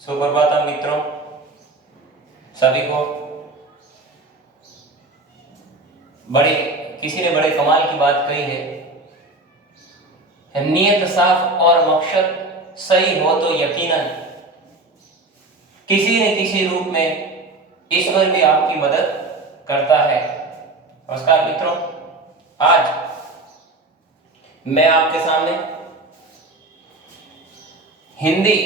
सुप्रभातम मित्रों, सभी को। किसी ने बड़े कमाल की बात कही है, नियत साफ और मकसद सही हो तो यकीनन किसी न किसी रूप में ईश्वर भी आपकी मदद करता है। नमस्कार मित्रों, आज मैं आपके सामने हिंदी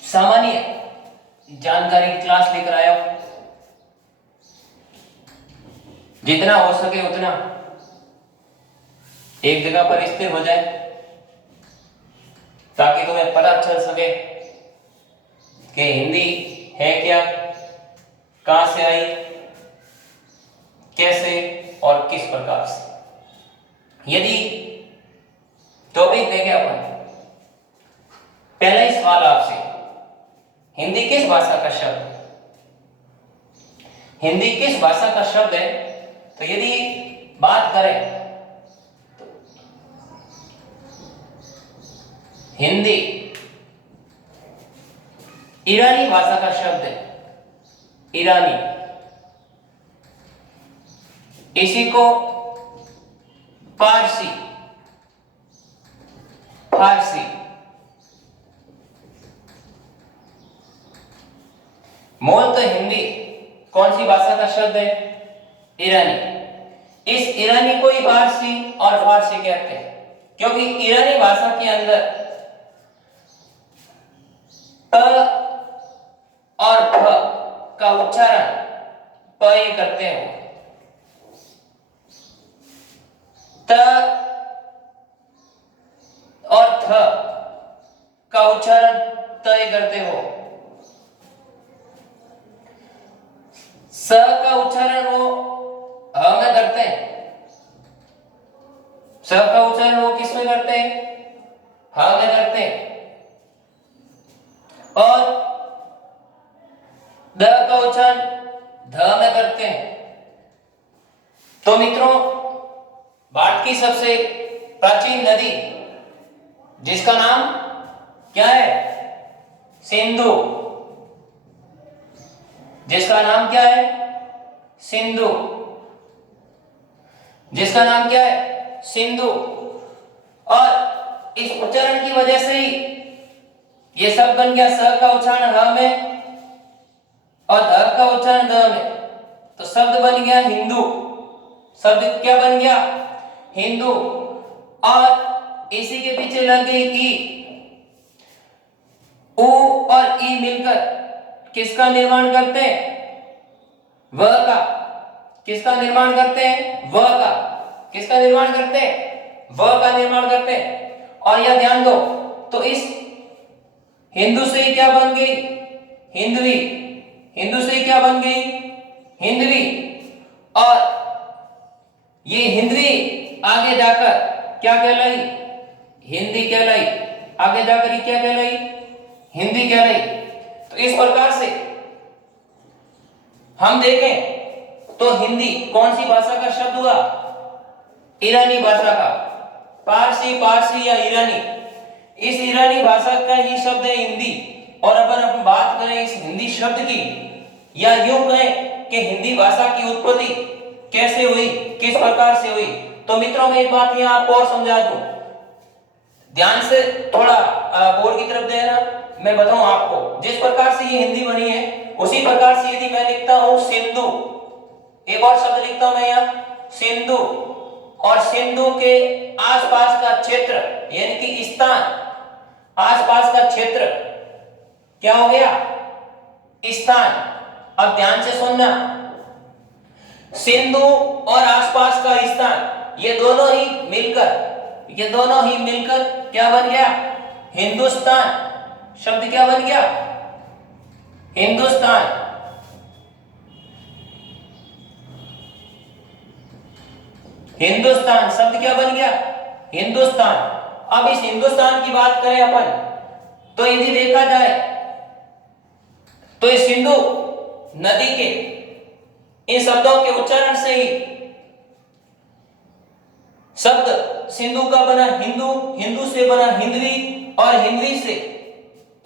सामान्य जानकारी की क्लास लेकर आया हूं। जितना हो सके उतना एक जगह पर स्थिर हो जाए ताकि तुम्हें पता चल सके कि हिंदी है क्या, कहां से आई, कैसे और किस प्रकार से। यदि टॉपिक देखें अपन, पहला ही सवाल आपसे, हिंदी किस भाषा का शब्द है? हिंदी किस भाषा का शब्द है? तो यदि बात करें तो हिंदी ईरानी भाषा का शब्द है। ईरानी, इसी को फारसी मूल तो हिंदी कौन सी भाषा का शब्द है? ईरानी। इस ईरानी को ही फारसी और फारसी कहते हैं, क्योंकि ईरानी भाषा के अंदर प और फ का उच्चारण प ही करते हैं। त और थ का उच्चारण त ही करते हो। स का उच्चारण वो ह में करते हैं। स का उच्चारण वो किस में करते हैं? ह में करते हैं। और द का उच्चारण ध में करते हैं। तो मित्रों, भारत की सबसे प्राचीन नदी जिसका नाम क्या है? सिंधु। जिसका नाम क्या है? सिंधु। जिसका नाम क्या है? सिंधु। और इस उच्चारण की वजह से ही ये शब्द बन गया। स का उच्चारण ह में और ध का उच्चारण द में, तो शब्द बन गया हिंदू। शब्द क्या बन गया? हिंदू। और इसी के पीछे लग गई ई। उ और ई मिलकर किसका निर्माण करते हैं? व का। किसका निर्माण करते हैं? व का। किसका निर्माण करते हैं? व का निर्माण करते हैं। और यह ध्यान दो, तो इस हिंदू से ही क्या बन गई? हिंदवी। हिंदू से ही क्या बन गई? हिंदवी। और ये हिंदवी आगे जाकर क्या कहलाई? हिंदी कहलाई। आगे जाकर ये क्या कहलाई? हिंदी कहलाई। तो इस प्रकार से हम देखें तो हिंदी कौन सी भाषा का शब्द हुआ? ईरानी भाषा का। पारसी या ईरानी, इस ईरानी भाषा का ही शब्द है हिंदी। और अगर हम बात करें इस हिंदी शब्द की, या यूं कहें कि हिंदी भाषा की उत्पत्ति कैसे हुई, किस प्रकार से हुई, तो मित्रों मैं एक बात यहां आपको और समझा दूं, ध्यान से थोड़ा बोर्ड की तरफ देना। मैं बताऊं आपको, जिस प्रकार से ये हिंदी बनी है उसी प्रकार से यदि मैं लिखता हूं सिंधु, एक और शब्द लिखता हूं मैं यहां सिंधु, और सिंधु के आसपास का क्षेत्र यानी कि स्थान, आसपास का क्षेत्र क्या हो गया? स्थान। अब ध्यान से सुनना, सिंधु और आसपास का स्थान, ये दोनों ही मिलकर क्या बन गया? हिंदुस्तान। शब्द क्या बन गया? हिंदुस्तान। हिंदुस्तान शब्द क्या बन गया? हिंदुस्तान। अब इस हिंदुस्तान की बात करें अपन, तो यदि देखा जाए तो इस सिंधु नदी के इन शब्दों के उच्चारण से ही शब्द सिंधु का बना हिंदू, हिंदू से बना हिंदवी, और हिंदवी से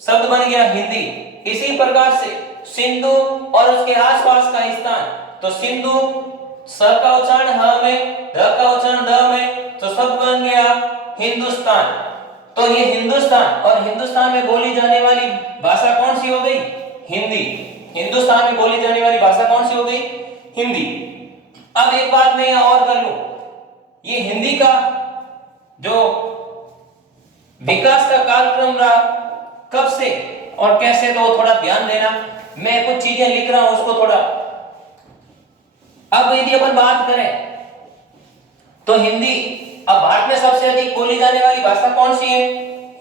शब्द बन गया हिंदी। इसी प्रकार से सिंधु और उसके आसपास का स्थान, तो सिंधु स का उच्चारण ह में, ध का उच्चारण द में, तो शब्द बन गया हिंदुस्तान। तो ये हिंदुस्तान, और हिंदुस्तान में बोली जाने वाली भाषा कौन सी हो गई? हिंदी। हिंदुस्तान में बोली जाने वाली भाषा कौन सी हो गई? हिंदी। अब एक बात मैं यहां और कर लूं, ये हिंदी का जो विकास का कालक्रम रहा कब से और कैसे, तो थोड़ा ध्यान देना। मैं कुछ चीजें लिख रहा हूं, उसको थोड़ा। अब यदि अपन बात करें तो हिंदी, अब भारत में सबसे अधिक बोली जाने वाली भाषा कौन सी है?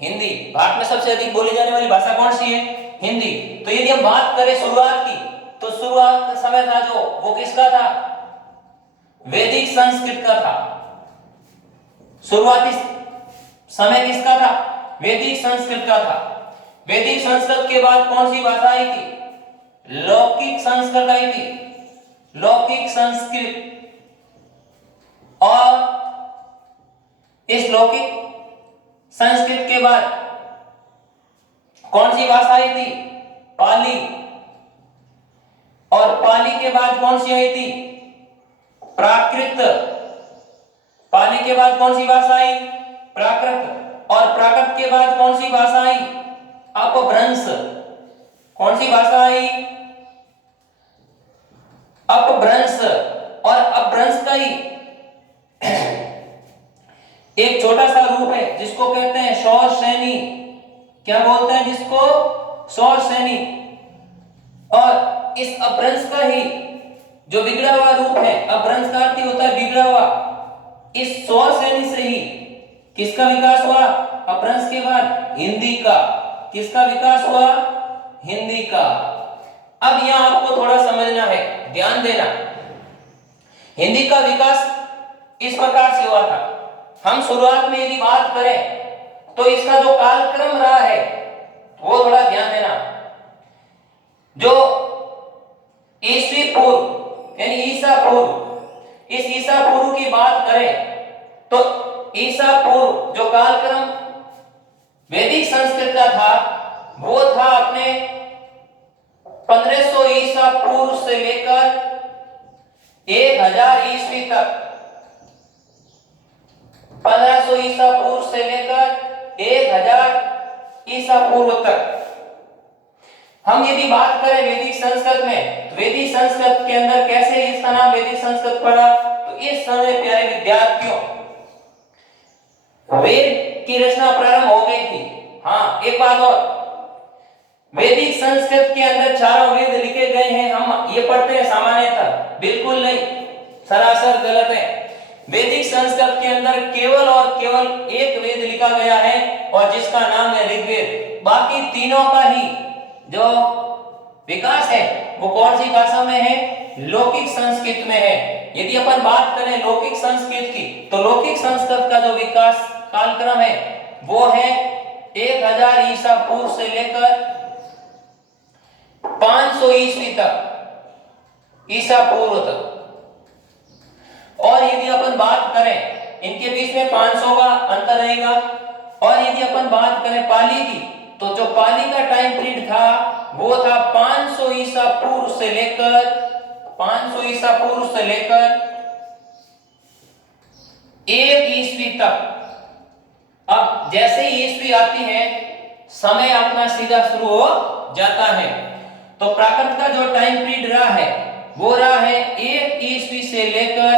हिंदी। भारत में सबसे अधिक बोली जाने वाली भाषा कौन सी है? हिंदी। तो यदि हम बात करें शुरुआत की, तो शुरुआत का समय था जो, वो किसका था? वैदिक संस्कृत का था। शुरुआती समय किसका था? वैदिक संस्कृत का था। वैदिक संस्कृत के बाद कौन सी भाषा आई थी? लौकिक संस्कृत आई थी। लौकिक संस्कृत। और इस लौकिक संस्कृत के बाद कौन सी भाषा आई थी? पाली। और पाली के बाद कौन सी आई थी? प्राकृत। पाली के बाद कौन सी भाषा आई? प्राकृत। और प्राकृत के बाद कौन सी भाषा आई? अपभ्रंश। कौन सी भाषा आई? अपभ्रंश। और अपभ्रंश का ही एक छोटा सा रूप है जिसको कहते हैं सौर सैनी। क्या बोलते हैं जिसको? सौर सैनी। और इस अपभ्रंश का ही जो बिगड़ा हुआ रूप है, अपभ्रंश का अर्थ होता है बिगड़ा हुआ, इस सौर सैनी से ही किसका विकास हुआ? अपभ्रंश के बाद हिंदी का। किसका विकास हुआ? हिंदी का। अब यहां आपको थोड़ा समझना है, ध्यान देना। हिंदी का विकास इस प्रकार से हुआ था। हम शुरुआत में यदि बात करें तो इसका जो कालक्रम रहा है वो थोड़ा ध्यान देना। जो ईस्वी पूर्व यानी ईसा पूर्व, इस ईसा पूर्व की बात करें तो ईसा पूर्व जो कालक्रम वैदिक संस्कृत का था वो था अपने 1500 ईसा पूर्व से लेकर 1000 ईस्वी तक। 1500 ईसा पूर्व से लेकर 1000 ईसा पूर्व तक। हम यदि बात करें वैदिक संस्कृत में, तो वैदिक संस्कृत के अंदर कैसे इसका नाम वैदिक संस्कृत पड़ा? तो इस समय प्यारे विद्यार्थियों वेद की रचना प्रारंभ हो गई थी। हाँ, एक बात और, वैदिक संस्कृत के अंदर चारों वेद लिखे गए हैं। हम ये पढ़ते हैं सामान्यतः, बिल्कुल नहीं, सरासर गलत है। वैदिक संस्कृत के अंदर केवल और केवल एक वेद लिखा गया है और जिसका नाम है ऋग्वेद। बाकी तीनों का ही जो विकास है वो कौन सी भाषा में है? लौकिक संस्कृत में है। यदि अपन बात करें लौकिक संस्कृत की, तो लौकिक संस्कृत का जो विकास कालक्रम है वो है 1000 ईसा पूर्व से लेकर 500 ईस्वी तक, ईसा पूर्व तक। और यदि अपन बात करें, इनके बीच में 500 का अंतर रहेगा। और यदि अपन बात करें पाली की, तो जो पाली का टाइम पीरियड था वो था 500 ईसा पूर्व से लेकर 1 ईस्वी तक। अब जैसे ही ईस्वी आती है समय अपना सीधा शुरू हो जाता है। तो प्राकृत का जो टाइम पीरियड रहा है वो रहा है 1 ईस्वी से लेकर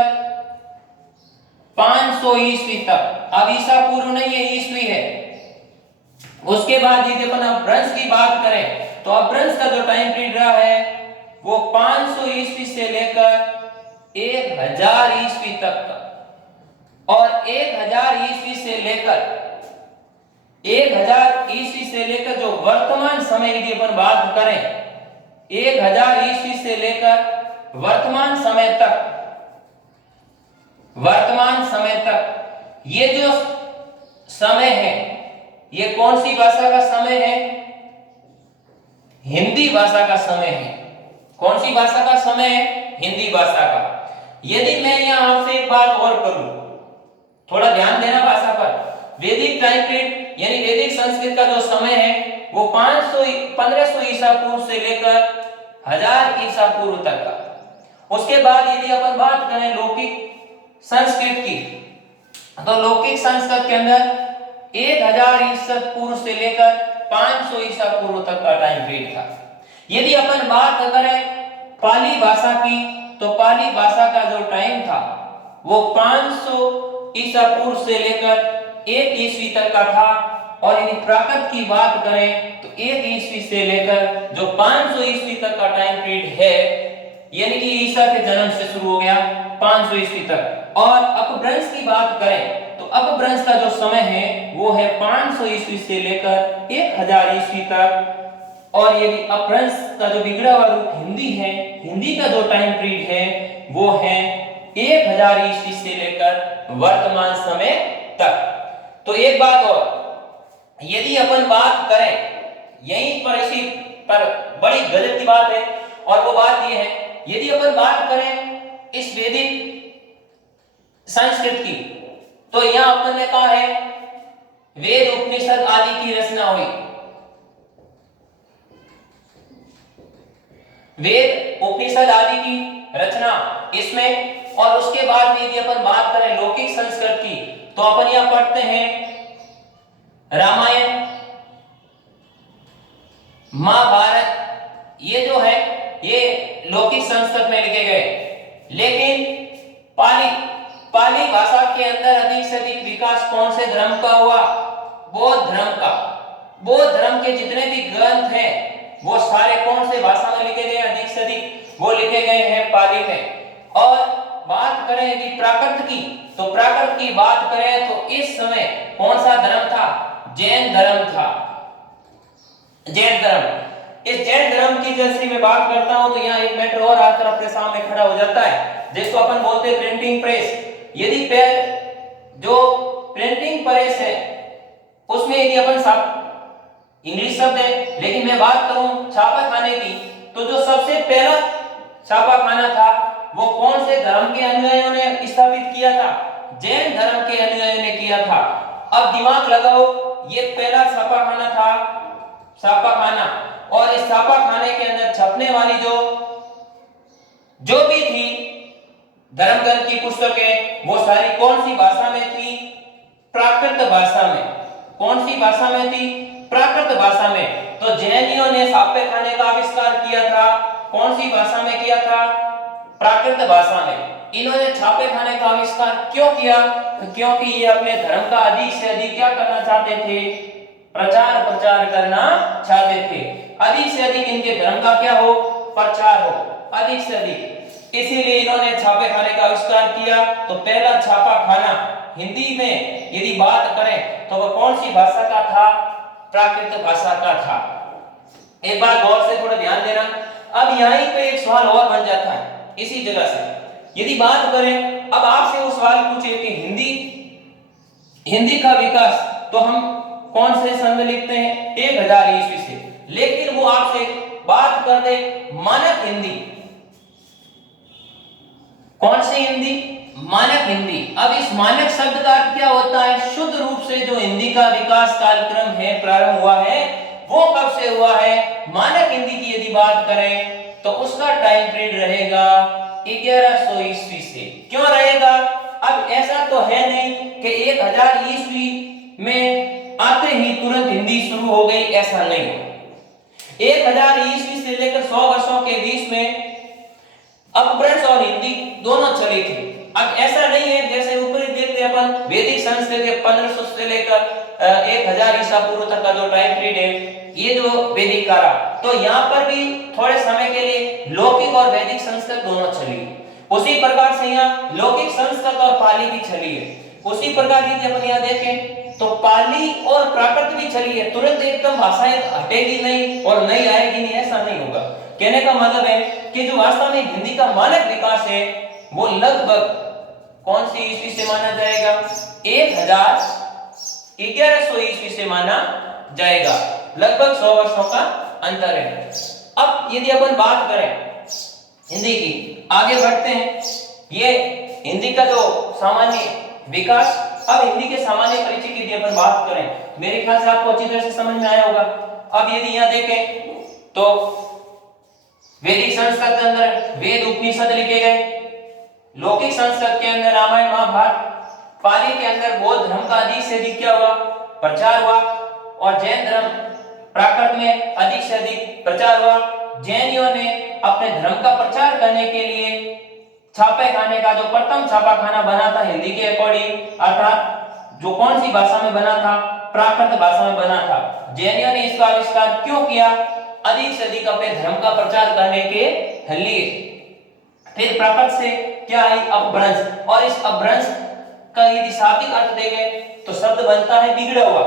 500 ईस्वी तक। अब ईसा पूर्व नहीं, ये ईस्वी है। उसके बाद यदि अपन अपभ्रंश की बात करें तो अपभ्रंश का जो टाइम पीरियड रहा है वो 500 ईस्वी से लेकर 1000 ईस्वी तक का। और 1000 ईस्वी से लेकर जो वर्तमान समय यदि अपन बात करें, 1000 ईस्वी से लेकर वर्तमान समय तक ये जो समय है ये कौन सी भाषा का समय है? हिंदी भाषा का समय है। कौन सी भाषा का समय है? हिंदी भाषा का। यदि मैं यहां आपसे एक बात और करूं, थोड़ा ध्यान देना भाषा पर, वैदिक टाइम पीरियड यानी वैदिक संस्कृत का जो समय है वो 1500 ईसा पूर्व से लेकर 1000 ईसा पूर्व तक का। उसके बाद यदि अपन बात करें लौकिक संस्कृत की, तो लौकिक संस्कृत के अंदर 1000 ईसा पूर्व से लेकर 500 ईसा पूर्व तक का टाइम पीरियड था। यदि अपन बात करें पाली भाषा की, तो पाली भाषा का जो टाइम था वो 500 ईसा पूर्व से लेकर 1 ईस्वी तक का था। और यदि प्राकृत की बात करें तो 1 ईस्वी से लेकर जो 500 ईस्वी तक का टाइम पीरियड है, यानी कि ईसा के जन्म से शुरू हो गया 500 ईस्वी तक। और अपभ्रंश की बात करें तो अपभ्रंश का जो समय है वो है 500 ईस्वी से लेकर 1000 ईस्वी तक। और यदि अपभ्रंश का जो बिगड़ा हुआ रूप हिंदी है, हिंदी का जो टाइम पीरियड है वो है 1000 ईस्वी से लेकर वर्तमान समय तक। तो एक बात और, यदि अपन बात करें यहीं पर इसी पर बड़ी गजब की बात है, और वो बात ये है, यदि अपन बात करें इस वैदिक संस्कृत की, तो यहां अपन ने कहा है वेद उपनिषद आदि की रचना हुई। वेद उपनिषद आदि की रचना इसमें, और उसके बाद में यदि अपन बात करें लौकिक संस्कृत की, तो अपन यहां पढ़ते हैं रामायण, महाभारत, ये जो है ये लौकिक संस्कृत में लिखे गए। लेकिन पाली भाषा के अंदर अधिक से अधिक विकास कौन से धर्म का हुआ? बौद्ध धर्म का। बौद्ध धर्म के जितने भी ग्रंथ हैं वो सारे कौन से भाषा में लिखे गए? अधिक से अधिक वो लिखे गए हैं पाली में। और बात करें यदि प्राकृत की, तो प्राकृत की बात करें तो इस समय कौन सा धर्म था? जैन धर्म था। जैन धर्म। इस जैन धर्म की जैसे मैं बात करता हूं तो यहाँ एक मैटर और आकर अपने सामने खड़ा हो जाता है, जिसको अपन बोलते हैं प्रिंटिंग प्रेस। यदि जो प्रिंटिंग प्रेस है उसमें यदि अपन इंग्लिश शब्द है, लेकिन मैं बात करूं छापा खाने की, तो जो सबसे पहला छापा खाना था वो कौन से धर्म के अनुयायियों ने स्थापित किया था? जैन धर्म के अनुयायियों ने किया था। अब दिमाग लगाओ, ये पहला छापा खाना था, छापा खाना, और इस छापा खाने के अंदर छपने वाली जो भी थी धर्म ग्रंथ की पुस्तकें, वो सारी कौन सी भाषा में थी? प्राकृत भाषा में। कौन सी भाषा में थी? प्राकृत भाषा में। तो जैनियों ने छापे खाने का आविष्कार किया था, कौन सी भाषा में किया था? प्राकृत भाषा में। इन्होंने छापे खाने का आविष्कार क्यों किया? क्योंकि ये अपने धर्म का अधिक से अधिक क्या करना चाहते थे? प्रचार करना चाहते थे। अधिक से अधिक इनके धर्म का क्या हो? प्रचार हो, अधिक से अधिक। इसीलिए इन्होंने छापे खाने का आविष्कार किया। तो पहला छापा खाना हिंदी में यदि बात करें तो वह कौन सी भाषा का था? प्राकृत भाषा का था। एक बात गौर से थोड़ा ध्यान देना। अब यहीं पे एक सवाल और बन जाता है इसी जगह से। यदि बात करें, अब आपसे वो सवाल पूछे कि हिंदी का विकास तो हम कौन से सन में लिखते हैं? 1000 ईस्वी से। लेकिन वो आपसे बात कर दे मानक हिंदी। कौन सी हिंदी? मानक हिंदी। अब इस मानक शब्द का अर्थ क्या होता है? शुद्ध रूप से जो हिंदी का विकास कार्यक्रम है, प्रारंभ हुआ है, वो कब से हुआ है? मानक हिंदी की यदि बात करें तो उसका टाइम पीरियड रहेगा 1100 ईस्वी से। क्यों रहेगा? अब ऐसा तो है नहीं कि 1000 ईस्वी में आते ही तुरंत हिंदी शुरू हो गई, ऐसा नहीं। 1000 ईस्वी से लेकर 100 वर्षों के बीच में अपभ्रंश और हिंदी दोनों चली थी। अब ऐसा नहीं है जैसे ऊपर देखते अपन वैदिक संस्कृत के 1500 से लेकर 1000 ईसा पूर्व तक का जो टाइम पीरियड है, ये जो वैदिक काल, तो यहाँ पर भी थोड़े समय के लिए लौकिक और वैदिक संस्कृत दोनों चली। उसी प्रकार से यहाँ लौकिक संस्कृत और पाली भी चली है। उसी प्रकार यदि अपन यहाँ देखें तो पाली और प्राकृत भी चली है। तुरंत एकदम भाषाएं हटेगी नहीं और नहीं आएगी नहीं, ऐसा नहीं होगा। कहने का मतलब है कि जो वास्तव में हिंदी का मानक विकास है वो लगभग कौन सी ईस्वी से माना जाएगा? 1100 ईस्वी से माना जाएगा। लगभग 100 वर्षों का अंतर है। अब यदि अपन बात करें हिंदी की, आगे बढ़ते हैं। ये हिंदी का जो सामान्य विकास अब हिंदी के सामान्य परिचय की यदि अपन बात करें, मेरे ख्याल से आपको अच्छी तरह से समझ में आया होगा। अब यदि यहाँ देखें तो वैदिक संस्कृत के अंदर वेद उपनिषद लिखे गए, लौकिक संस्कृत के अंदर रामायण महाभारत, पाली के अंदर बौद्ध धर्म का अधिक से अधिक क्या हुआ, प्रचार हुआ, और जैन धर्म प्राकृत में अधिक से अधिक प्रचार हुआ। जैनियों ने अपने धर्म का प्रचार करने के लिए छापे खाने का जो प्रथम छापा खाना बना था हिंदी के अकॉर्डिंग, अर्थात जो कौन सी भाषा में बना था, प्राकृत भाषा में बना था। जैनियों ने इसका आविष्कार क्यों किया, अधिक से अधिक अपने धर्म का प्रचार करने के लिए। फिर प्राकृत से क्या आई, अपभ्रंश, और इस अपभ्रंश का यदि शाब्दिक अर्थ देंगे तो शब्द बनता है बिगड़ा हुआ।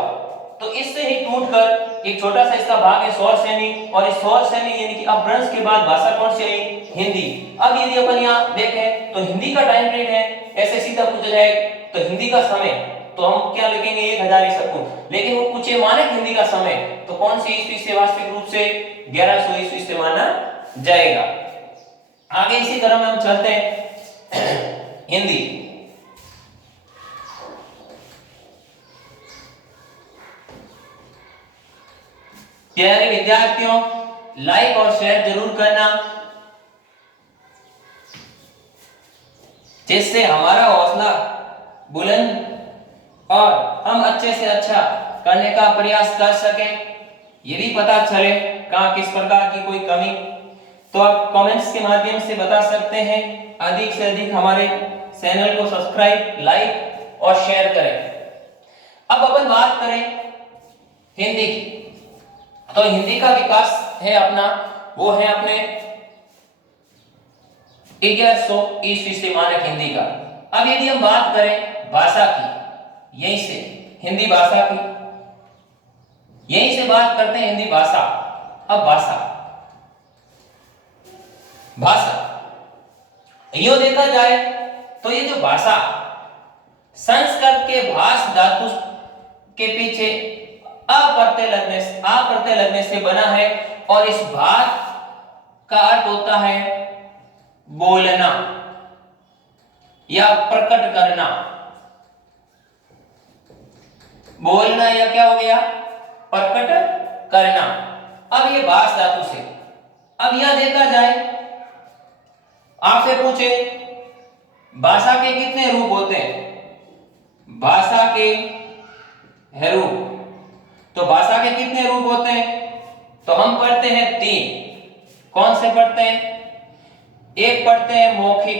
तो इससे ही टूटकर एक छोटा सा इसका भाग है स्वर श्रेणी, और इस स्वर श्रेणी यानी कि अपभ्रंश के बाद भाषा कौन सी आई, हिंदी। अब यदि अपन यहाँ देखें तो हिंदी का टाइम पीरियड है, ऐसे सीधा पूछा जाए तो हिंदी का समय, तो हम क्या लिखेंगे 1000 ईसा पूर्व, लेकिन वो पूछे मानक हिंदी का समय तो कौन सी ईस्वी से वास्तविक रूप से 1100 ईस्वी से माना जाएगा। आगे इसी क्रम में हम चलते हैं हिंदी। प्यारे विद्यार्थियों, लाइक और शेयर जरूर करना, जिससे हमारा हौसला बुलंद और हम अच्छे से अच्छा करने का प्रयास कर सकें। ये भी पता चले कहां किस प्रकार की कोई कमी, तो आप कमेंट्स के माध्यम से बता सकते हैं। अधिक से अधिक हमारे चैनल को सब्सक्राइब, लाइक और शेयर करें। अब अपन बात करें हिंदी की, तो हिंदी का विकास है अपना, वो है अपने 1100 ईस्वी से मानक हिंदी का। अब यदि हम बात करें भाषा की, यहीं से हिंदी भाषा की, यहीं से बात करते हैं हिंदी भाषा। अब भाषा यो देखा जाए तो ये जो भाषा संस्कृत के भाष धातु के पीछे अप्रत्यय लगने से बना है, और इस भाष का अर्थ होता है बोलना या प्रकट करना। बोलना या क्या हो गया, प्रकट करना। अब ये भाष धातु से, अब यह देखा जाए, आपसे पूछे भाषा के कितने रूप होते हैं, भाषा के है रूप, तो भाषा के कितने रूप होते हैं, तो हम पढ़ते हैं 3। कौन से पढ़ते हैं, एक पढ़ते हैं मौखिक,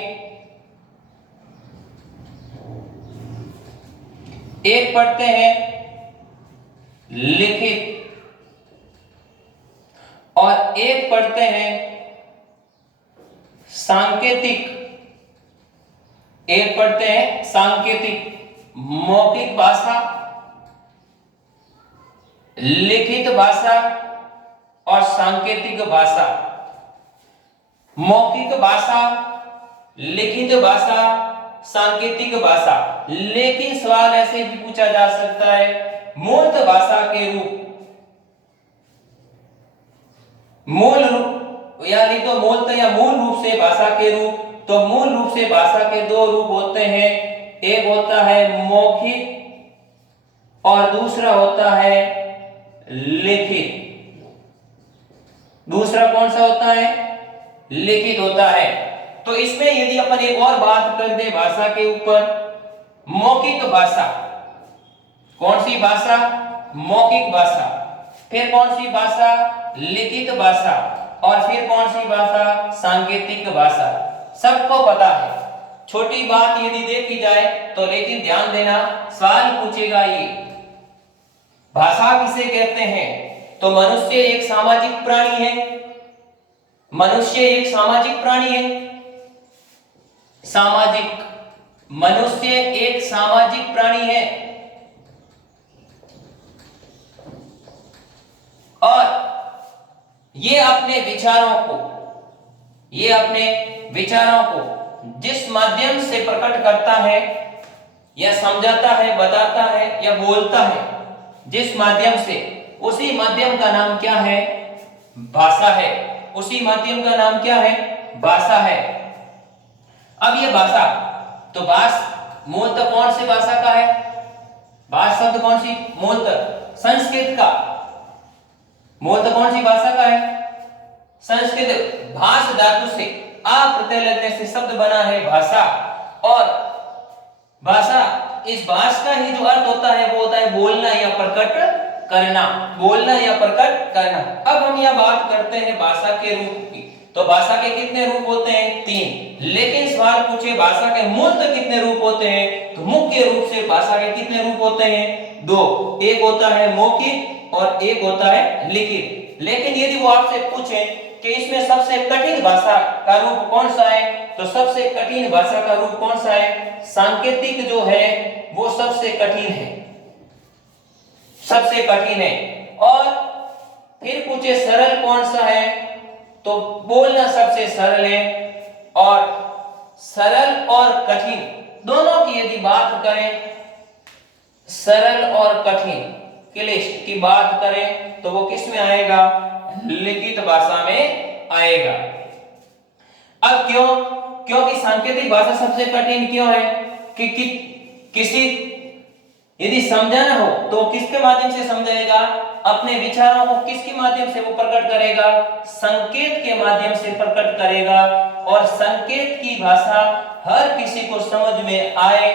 एक पढ़ते हैं लिखित, और एक पढ़ते हैं सांकेतिक। एक पढ़ते हैं सांकेतिक। मौखिक भाषा, लिखित भाषा और सांकेतिक भाषा। मौखिक भाषा, लिखित भाषा, सांकेतिक भाषा। लेकिन सवाल ऐसे भी पूछा जा सकता है, मूर्त भाषा के रूप, मूल रूप यानी तो मूलतः या मूल रूप से भाषा के रूप, तो मूल रूप से भाषा के 2 रूप होते हैं, एक होता है मौखिक और दूसरा होता है लिखित। दूसरा कौन सा होता है, लिखित होता है। तो इसमें यदि अपन एक और बात कर दे भाषा के ऊपर, मौखिक भाषा, कौन सी भाषा, मौखिक भाषा, फिर कौन सी भाषा, लिखित भाषा, और फिर कौन सी भाषा, सांकेतिक भाषा। सबको पता है। छोटी बात यदि देखी जाए तो, लेकिन ध्यान देना, सवाल पूछेगा ये भाषा किसे कहते हैं, तो मनुष्य एक सामाजिक प्राणी है। मनुष्य एक सामाजिक प्राणी है। सामाजिक, मनुष्य एक सामाजिक प्राणी है, और ये अपने विचारों को जिस माध्यम से प्रकट करता है या समझाता है, बताता है या बोलता है, जिस माध्यम से, उसी माध्यम का नाम क्या है, भाषा है। उसी माध्यम का नाम क्या है, भाषा है। अब ये भाषा, तो मूलतः कौन सी भाषा का है, भाष शब्द कौन सी? मूलतः संस्कृत का। मूलतः कौन सी भाषा का है? संस्कृत। भाष धातु से आ प्रत्यय लगने से शब्द बना है भाषा। और भाषा, इस भाष का ही जो अर्थ होता है वो होता है बोलना या प्रकट करना। बोलना या प्रकट करना। अब हम यह बात करते हैं भाषा के रूप की। तो भाषा के कितने रूप होते हैं? 3। लेकिन सवाल पूछे भाषा के मूलतः कितने रूप होते हैं? तो मुख्य रूप से भाषा के कितने रूप होते हैं? 2। एक होता है मौखिक और एक होता है लिखित। लेकिन यदि वो आपसे पूछे कि इसमें सबसे कठिन भाषा का रूप कौन सा है, तो सबसे कठिन भाषा का रूप कौन सा है? सांकेतिक जो है वो सबसे कठिन है, सबसे कठिन है। और फिर पूछे सरल कौन सा है, तो बोलना सबसे सरल है। और सरल और कठिन दोनों की यदि बात करें, सरल और कठिन क्लिष्ट की बात करें, तो वो किस में आएगा? लिखित भाषा में आएगा। अब क्यों? क्योंकि सांकेतिक भाषा सबसे कठिन क्यों है? कि किसी यदि समझाना हो तो किसके माध्यम से समझाएगा? अपने विचारों को किसके माध्यम से वो प्रकट करेगा? संकेत के माध्यम से प्रकट करेगा। और संकेत की भाषा हर किसी को समझ में आए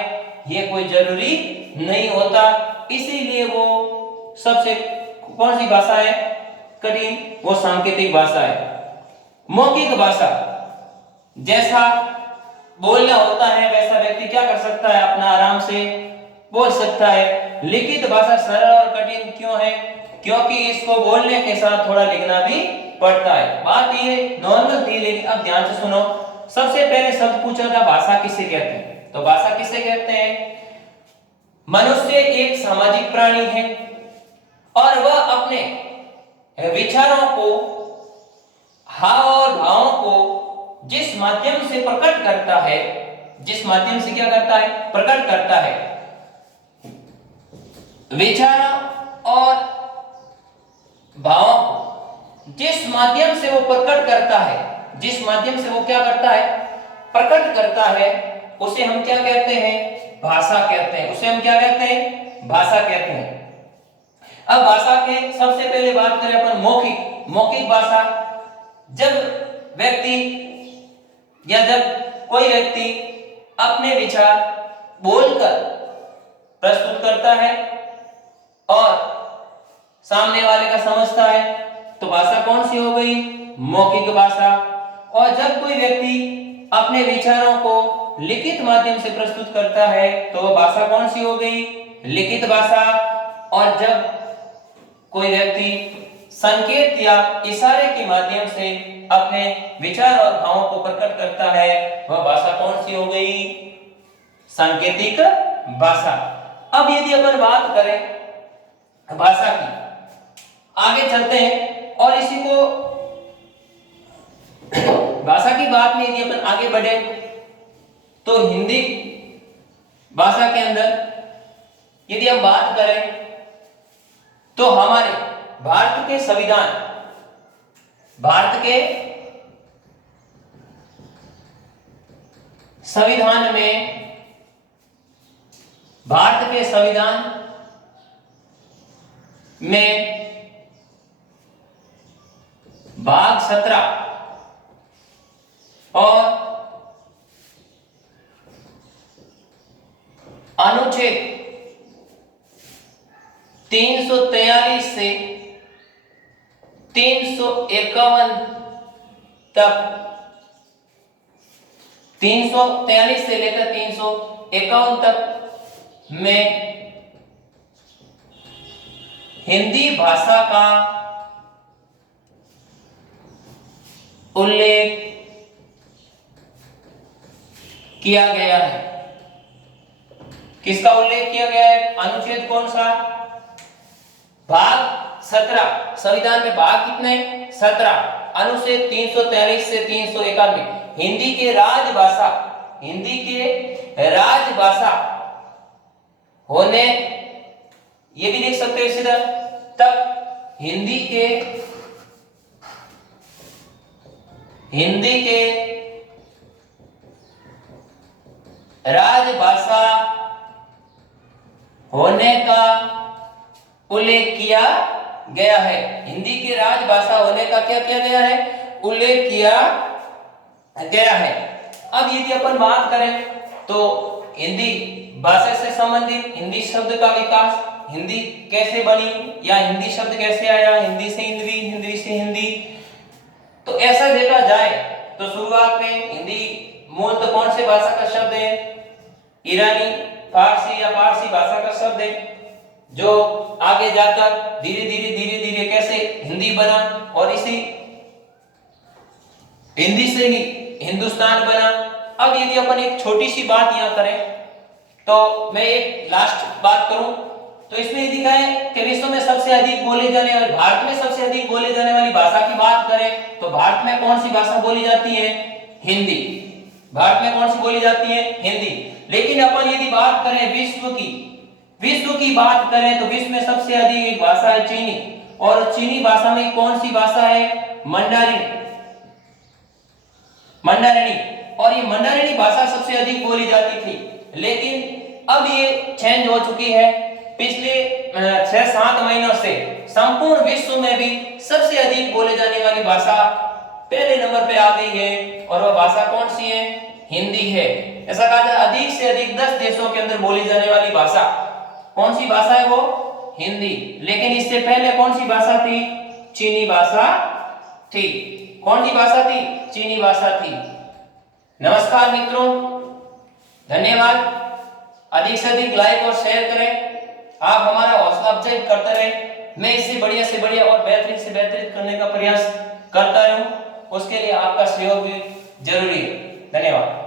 ये कोई जरूरी नहीं होता। इसीलिए वो सबसे कौन सी भाषा है कठिन? वो सांकेतिक भाषा है। मौखिक भाषा, जैसा बोलना होता है वैसा व्यक्ति क्या कर सकता है? अपना आराम से बोल सकता है। लिखित भाषा सरल और कठिन क्यों है? क्योंकि इसको बोलने के साथ थोड़ा लिखना भी पड़ता है। बात ये नॉर्मल थी, लेकिन अब ध्यान से सुनो। सबसे पहले शब्द पूछा था भाषा किसे कहते हैं? तो भाषा किसे कहते हैं? मनुष्य एक सामाजिक प्राणी है और वह अपने विचारों को, हाव और भावों को जिस माध्यम से प्रकट करता है, जिस माध्यम से क्या करता है? प्रकट करता है। विचारों और भावों को जिस माध्यम से वो प्रकट करता है, जिस माध्यम से वो क्या करता है? प्रकट करता है, उसे हम क्या कहते हैं? भाषा कहते हैं। उसे हम क्या कहते हैं? भाषा कहते हैं। अब भाषा के सबसे पहले बात करें अपन मौखिक। मौखिक भाषा, जब व्यक्ति या जब कोई व्यक्ति अपने विचार बोलकर प्रस्तुत करता है और सामने वाले का समझता है, तो भाषा कौन सी हो गई? मौखिक भाषा। और जब कोई व्यक्ति अपने विचारों को लिखित माध्यम से प्रस्तुत करता है, तो वह भाषा कौन सी हो गई? लिखित भाषा। और जब कोई व्यक्ति संकेत या इशारे के माध्यम से अपने विचार और भावों को प्रकट करता है, वह भाषा कौन सी हो गई? सांकेतिक भाषा। अब यदि अपन बात करें भाषा की, आगे चलते हैं और इसी को भाषा की बात में यदि अपन आगे बढ़े, तो हिंदी भाषा के अंदर यदि हम बात करें, तो हमारे भारत के संविधान, भारत के संविधान में, भारत के संविधान में भाग 17 और अनुच्छेद 343 से 351 तक, 343 से लेकर 351 तक में हिंदी भाषा का उल्लेख किया गया है। किसका उल्लेख किया गया है? अनुच्छेद कौन सा? भाग 17। संविधान में भाग कितने? 17। अनुच्छेद 343 से 391 हिंदी के राजभाषा, हिंदी के राजभाषा होने, ये भी लिख सकते हैं इसी तरह, तक हिंदी के राजभाषा होने का उल्लेख किया गया है। हिंदी की राजभाषा होने का क्या किया गया है? उल्लेख किया गया है। अब यदि अपन बात करें तो हिंदी भाषा से संबंधित हिंदी शब्द का विकास, हिंदी कैसे बनी या हिंदी शब्द कैसे आया, हिंदी से हिंदवी, हिंदवी से हिंदी, तो ऐसा देखा जाए तो शुरुआत में हिंदी मूल तो कौन से भाषा का शब्द है? ईरानी, फारसी या पारसी भाषा का शब्द है, जो आगे जाकर धीरे धीरे कैसे हिंदी बना और इसी हिंदी से ही हिंदुस्तान बना। अब यदि अपन एक छोटी सी बात यहां करें तो मैं एक लास्ट बात करूं तो इसमें ये दिखा है कि विश्व में सबसे अधिक बोले जाने वाली, भारत में सबसे अधिक बोले जाने वाली भाषा की बात करें तो भारत में कौन सी भाषा बोली जाती है? हिंदी। भारत में कौन सी बोली जाती है? हिंदी। लेकिन अपन यदि बात करें विश्व की बात करें तो विश्व में सबसे अधिक एक भाषा है चीनी, और चीनी भाषा में कौन सी भाषा है? मंडारिनी। और ये मंडारिनी भाषा सबसे अधिक बोली जाती थी, लेकिन अब ये चेंज हो चुकी है। पिछले 6-7 महीनों से संपूर्ण विश्व में भी सबसे अधिक बोले जाने वाली भाषा पहले नंबर पे आ गई है, और वह भाषा कौन सी है? हिंदी है। ऐसा कहा जाए अधिक से अधिक 10 देशों के अंदर बोली जाने वाली भाषा कौन सी भाषा है? वो हिंदी। लेकिन इससे पहले कौन सी भाषा थी? चीनी भाषा थी। कौन सी भाषा थी? चीनी भाषा थी। नमस्कार मित्रों, धन्यवाद। अधिक से अधिक लाइक और शेयर करें। आप हमारा हौसला अफजाई करते रहें। मैं इससे बढ़िया से बढ़िया और बेहतरीन से बेहतरीन करने का प्रयास करता रहूं, उसके लिए आपका सहयोग भी जरूरी है। धन्यवाद।